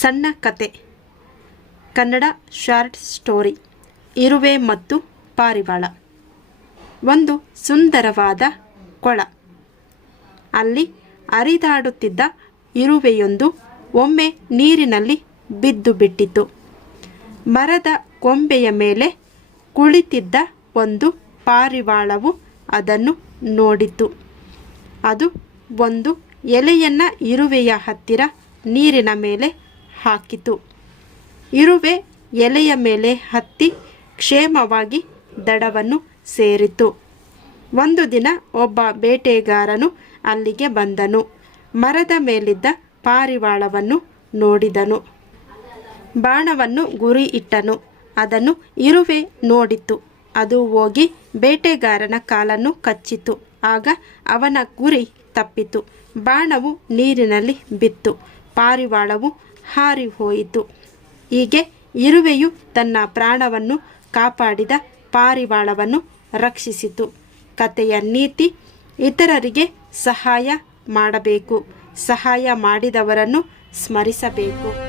ಸಣ್ಣ ಕತೆ. Kannada short story. ಇರುವೆ ಮತ್ತು ಪಾರಿವಾಳ. ಒಂದು ಸುಂದರವಾದ ಕೊಳ. ಅಲ್ಲಿ ಹರಿದಾಡುತ್ತಿದ್ದ ಇರುವೆಯೊಂದು ಒಮ್ಮೆ ನೀರಿನಲ್ಲಿ ಬಿದ್ದು ಬಿಟ್ಟಿತು ಮರದ ಕೊಂಬೆಯ ಮೇಲೆ ಕುಳಿತಿದ್ದ ಒಂದು ಪಾರಿವಾಳವು ಅದನ್ನು ನೋಡಿತು ಅದು ಒಂದು ಎಲೆಯನ್ನ ಇರುವೆಯ ಹತ್ತಿರ ನೀರಿನ ಮೇಲೆ ಹಾಕಿತು. ಇರುವೆ ಎಲೆಯ ಮೇಲೆ ಹತ್ತಿ ಕ್ಷೇಮವಾಗಿ ದಡವನ್ನು ಸೇರಿತು. ಒಂದು ದಿನ ಒಬ್ಬ ಬೇಟೆಗಾರನು ಅಲ್ಲಿಗೆ ಬಂದನು. ಮರದ ಮೇಲಿದ್ದ ಪಾರಿವಾಳವನ್ನು ನೋಡಿದನು. ಬಾಣವನ್ನು ಗುರಿ ಇಟ್ಟನು ಅದನ್ನು ಇರುವೆ ನೋಡಿತು. ಅದು ಹೋಗಿ ಬೇಟೆಗಾರನ ಕಾಲನ್ನು ಕಚ್ಚಿತು. ಆಗ ಅವನ ಗುರಿ ತಪ್ಪಿತು. ಬಾಣವು ನೀರಿನಲ್ಲಿ ಬಿತ್ತು. ಪಾರಿವಾಳವು ಹಾರಿ ಹೋಯಿತು ಹೀಗೆ ಇರುವೆಯು ತನ್ನ ಪ್ರಾಣವನ್ನು ಕಾಪಾಡಿದ ಪಾರಿವಾಳವನ್ನು ರಕ್ಷಿಸಿತು. ಕಥೆಯ ನೀತಿ ಇತರರಿಗೆ ಸಹಾಯ ಮಾಡಬೇಕು. ಸಹಾಯ ಮಾಡಿದವರನ್ನು ಸ್ಮರಿಸಬೇಕು.